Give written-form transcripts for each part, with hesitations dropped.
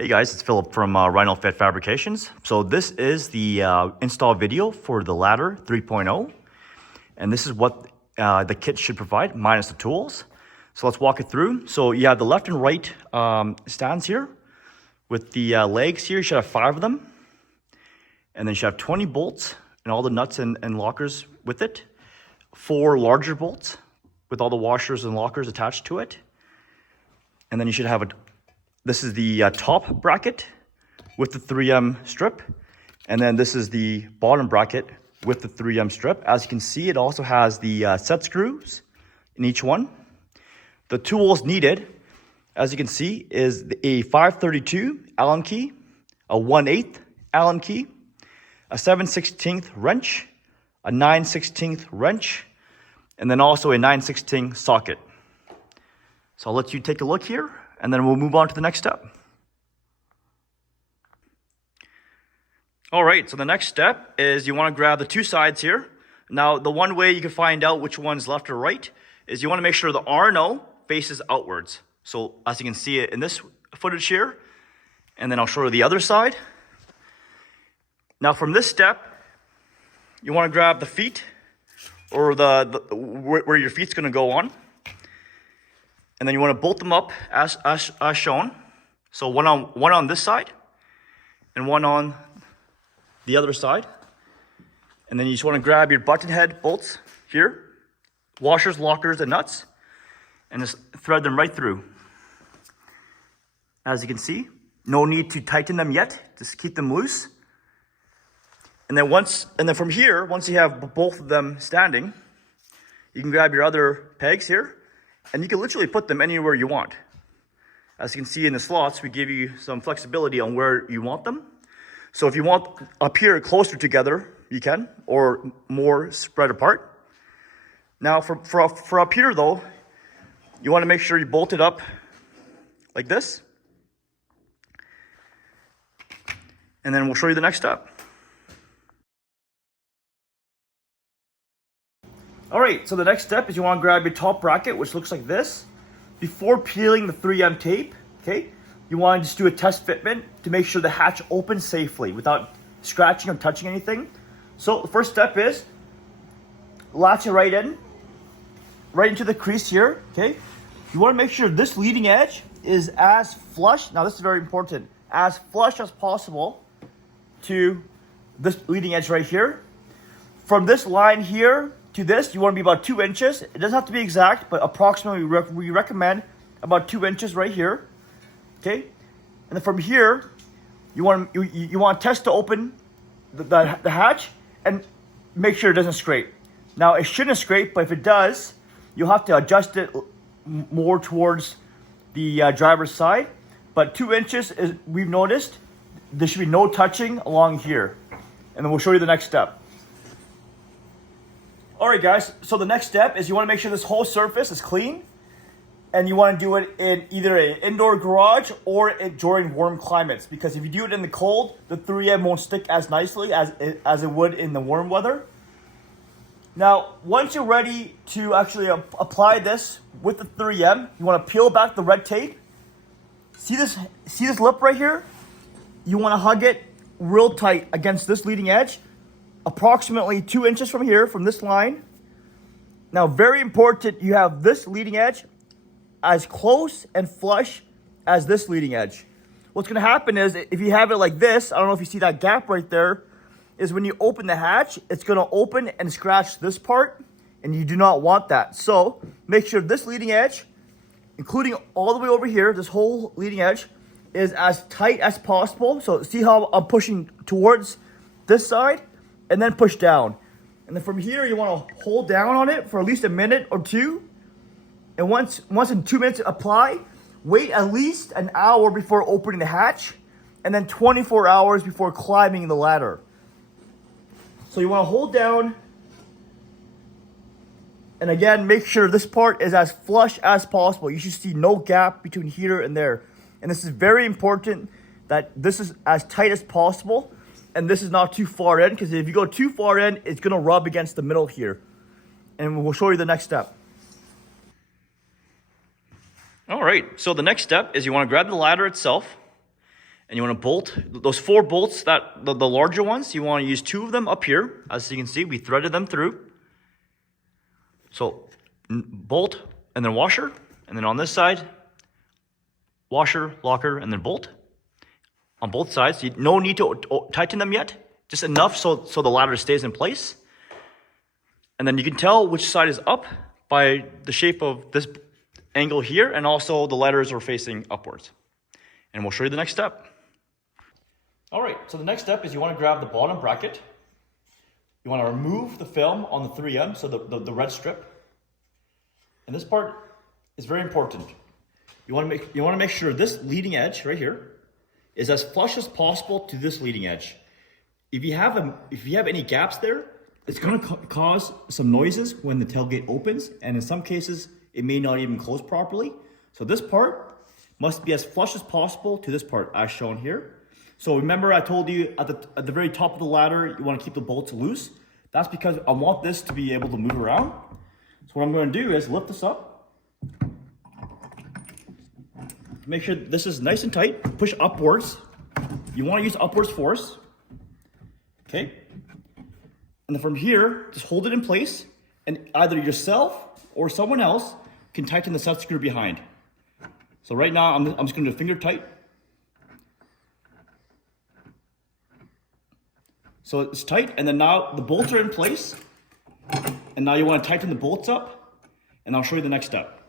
Hey guys, it's Philip from Rhino Fit Fabrications. So this is the install video for the ladder 3.0, and this is what the kit should provide minus the tools. So let's walk it through. So you have the left and right stands here with the legs here. You should have 5 of them, and then you should have 20 bolts and all the nuts and lockers with it. 4 larger bolts with all the washers and lockers attached to it, and then you should have this is the top bracket with the 3M strip. And then this is the bottom bracket with the 3M strip. As you can see, it also has the set screws in each one. The tools needed, as you can see, is a 532 Allen key, a 1/8 Allen key, a 7/16 wrench, a 9/16 wrench, and then also a 9/16 socket. So I'll let you take a look here, and then we'll move on to the next step. All right, so the next step is you want to grab the 2 sides here. Now, the one way you can find out which one's left or right is you want to make sure the R&O faces outwards. So as you can see it in this footage here, and then I'll show you the other side. Now from this step, you want to grab the feet, or where your feet's going to go on. And then you want to bolt them up as shown. So one on this side and one on the other side. And then you just want to grab your button head bolts here, washers, lockers, and nuts, and just thread them right through. As you can see, no need to tighten them yet, just keep them loose. And then from here, once you have both of them standing, you can grab your other pegs here, and you can literally put them anywhere you want. As you can see in the slots, we give you some flexibility on where you want them. So if you want up here closer together, you can, or more spread apart. Now for up here though, you want to make sure you bolt it up like this. And then we'll show you the next step. All right, so the next step is you want to grab your top bracket, which looks like this. Before peeling the 3M tape, okay, you want to just do a test fitment to make sure the hatch opens safely without scratching or touching anything. So the first step is latch it right into the crease here, okay? You want to make sure this leading edge is as flush, now this is very important, as flush as possible to this leading edge right here. From this line here to this, you want to be about 2 inches. It doesn't have to be exact, but approximately we recommend about 2 inches right here. Okay, and then from here, you want to test to open the hatch and make sure it doesn't scrape. Now it shouldn't scrape, but if it does, you'll have to adjust it more towards the driver's side. But 2 inches is, we've noticed, there should be no touching along here, and then we'll show you the next step. All right, guys, so the next step is you want to make sure this whole surface is clean, and you want to do it in either an indoor garage or during warm climates, because if you do it in the cold, the 3M won't stick as nicely as it would in the warm weather. Now, once you're ready to actually apply this with the 3M, you want to peel back the red tape. See this lip right here? You want to hug it real tight against this leading edge, approximately 2 inches from here, from this line. Now, very important, you have this leading edge as close and flush as this leading edge. What's going to happen is, if you have it like this, I don't know if you see that gap right there, is when you open the hatch, it's going to open and scratch this part, and you do not want that. So make sure this leading edge, including all the way over here, this whole leading edge, is as tight as possible. So see how I'm pushing towards this side, and then push down. And then from here, you want to hold down on it for at least a minute or two. And once in 2 minutes, apply. Wait at least an hour before opening the hatch, and then 24 hours before climbing the ladder. So you want to hold down. And again, make sure this part is as flush as possible. You should see no gap between here and there. And this is very important that this is as tight as possible. And this is not too far in, because if you go too far in, it's going to rub against the middle here. And we'll show you the next step. All right, so the next step is you want to grab the ladder itself, And you want to bolt those 4 bolts, that the larger ones, you want to use 2 of them up here. As you can see, we threaded them through. So bolt and then washer, and then on this side, washer, locker, and then bolt on both sides. No need to tighten them yet, just enough so the ladder stays in place. And then you can tell which side is up by the shape of this angle here, and also the letters are facing upwards. And we'll show you the next step. All right, so the next step is you want to grab the bottom bracket. You want to remove the film on the 3M, so the red strip. And this part is very important. You want to make sure this leading edge right here is as flush as possible to this leading edge. If you have any gaps there, it's going to cause some noises when the tailgate opens, and in some cases it may not even close properly. So this part must be as flush as possible to this part, as shown here. So remember, I told you at the very top of the ladder, you want to keep the bolts loose. That's because I want this to be able to move around. So what I'm going to do is lift this up. Make sure this is nice and tight. Push upwards. You want to use upwards force. Okay. And then from here, just hold it in place, and either yourself or someone else can tighten the set screw behind. So right now, I'm just going to do finger tight. So it's tight, and then now the bolts are in place. And now you want to tighten the bolts up, and I'll show you the next step.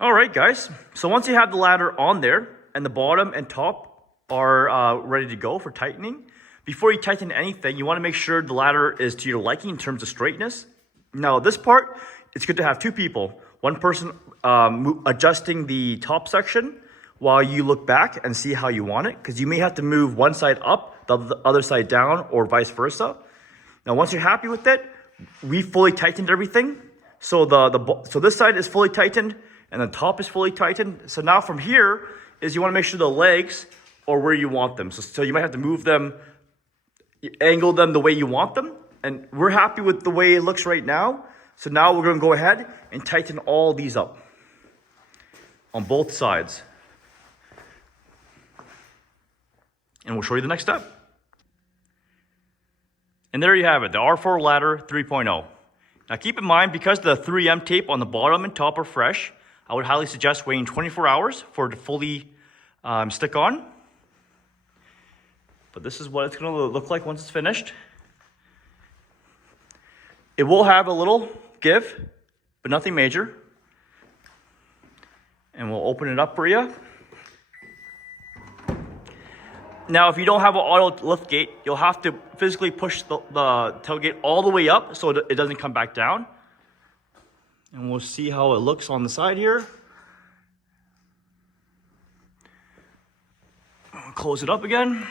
All right, guys. So once you have the ladder on there, and the bottom and top are ready to go for tightening, before you tighten anything, you want to make sure the ladder is to your liking in terms of straightness. Now, this part, it's good to have 2 people. One person adjusting the top section while you look back and see how you want it, because you may have to move one side up, the other side down, or vice versa. Now, once you're happy with it, we fully tightened everything. So so this side is fully tightened, and the top is fully tightened. So now from here is you want to make sure the legs are where you want them. So you might have to move them, angle them the way you want them. And we're happy with the way it looks right now. So now we're going to go ahead and tighten all these up on both sides. And we'll show you the next step. And there you have it, the R4 ladder 3.0. Now keep in mind, because the 3M tape on the bottom and top are fresh, I would highly suggest waiting 24 hours for it to fully stick on. But this is what it's going to look like once it's finished. It will have a little give, but nothing major. And we'll open it up for you. Now, if you don't have an auto lift gate, you'll have to physically push the tailgate all the way up so it doesn't come back down. And we'll see how it looks on the side here. Close it up again.